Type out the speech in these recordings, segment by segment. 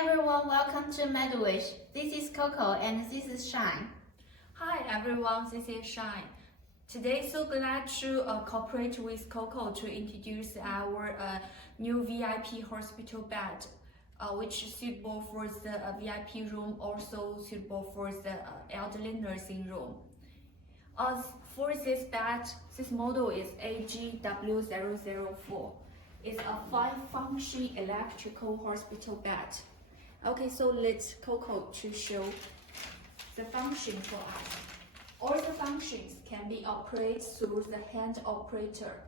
everyone, welcome to Medwish. This is Coco and this is Shine. Hi everyone, this is Shine. Today, so glad to cooperate with Coco to introduce our new VIP hospital bed, which is suitable for the VIP room, also suitable for the elderly nursing room. For this bed, this model is AGW004. It's a 5-function electrical hospital bed. Okay, so let's Coco to show the function for us. All the functions can be operated through the hand operator.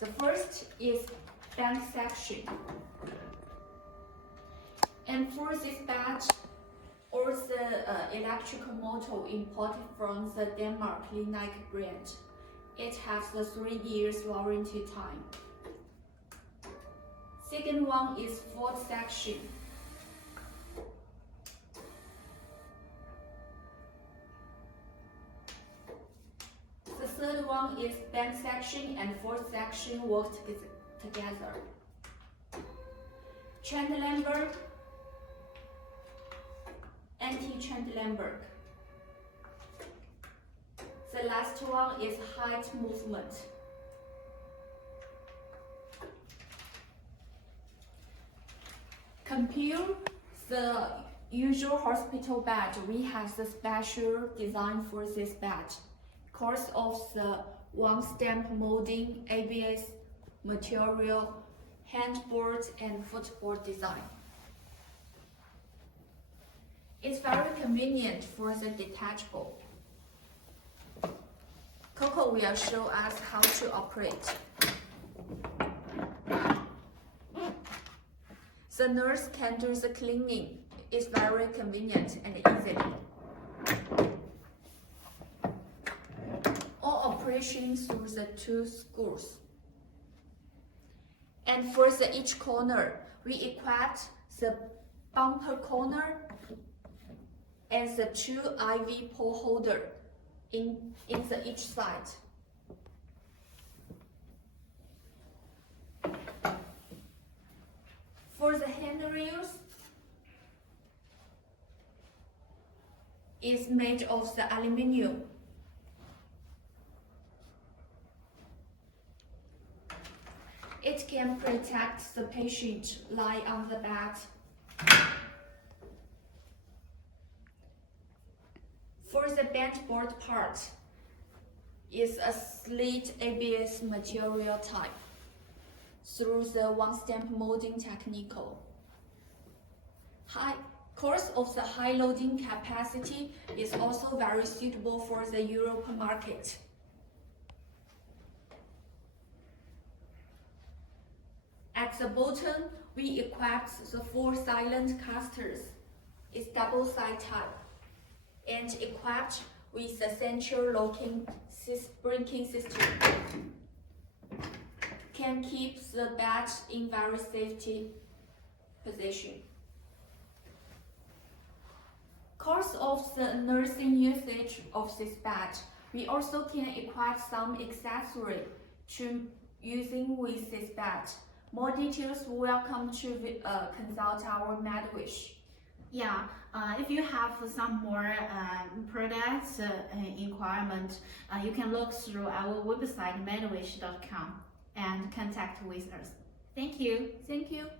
The first is bed section. And for this bed, all the electrical motor imported from the Denmark Linek brand. It has the 3 years warranty time. Second one is foot section. The third one is bed section and foot section work together. Trendelenburg, anti-Trendelenburg. The last one is height movement. Compare the usual hospital bed, we have the special design for this bed. Course of the one stamp molding, ABS material, headboard and footboard design. It's very convenient for the detachable. Coco will show us how to operate. The nurse can do the cleaning. It's very convenient and easy. All operations through the 2 screws. And for each corner, we equipped the bumper corner and the 2 IV pole holder in each side. For the handrails, is made of the aluminium. It can protect the patient lie on the bed. For the bedboard part, is a slit ABS material type through the one stamp molding technique. Course of the high loading capacity is also very suitable for the Europe market. At the bottom, we equipped the 4 silent casters. It's double side type and equipped with the central locking braking system. Can keep the bed in very safety position. Course of the nursing usage of this bed, we also can equip some accessory to using with this bed. More details, welcome to consult our Medwish. Yeah, if you have some more products requirement, you can look through our website medwish.com and contact with us. Thank you. Thank you.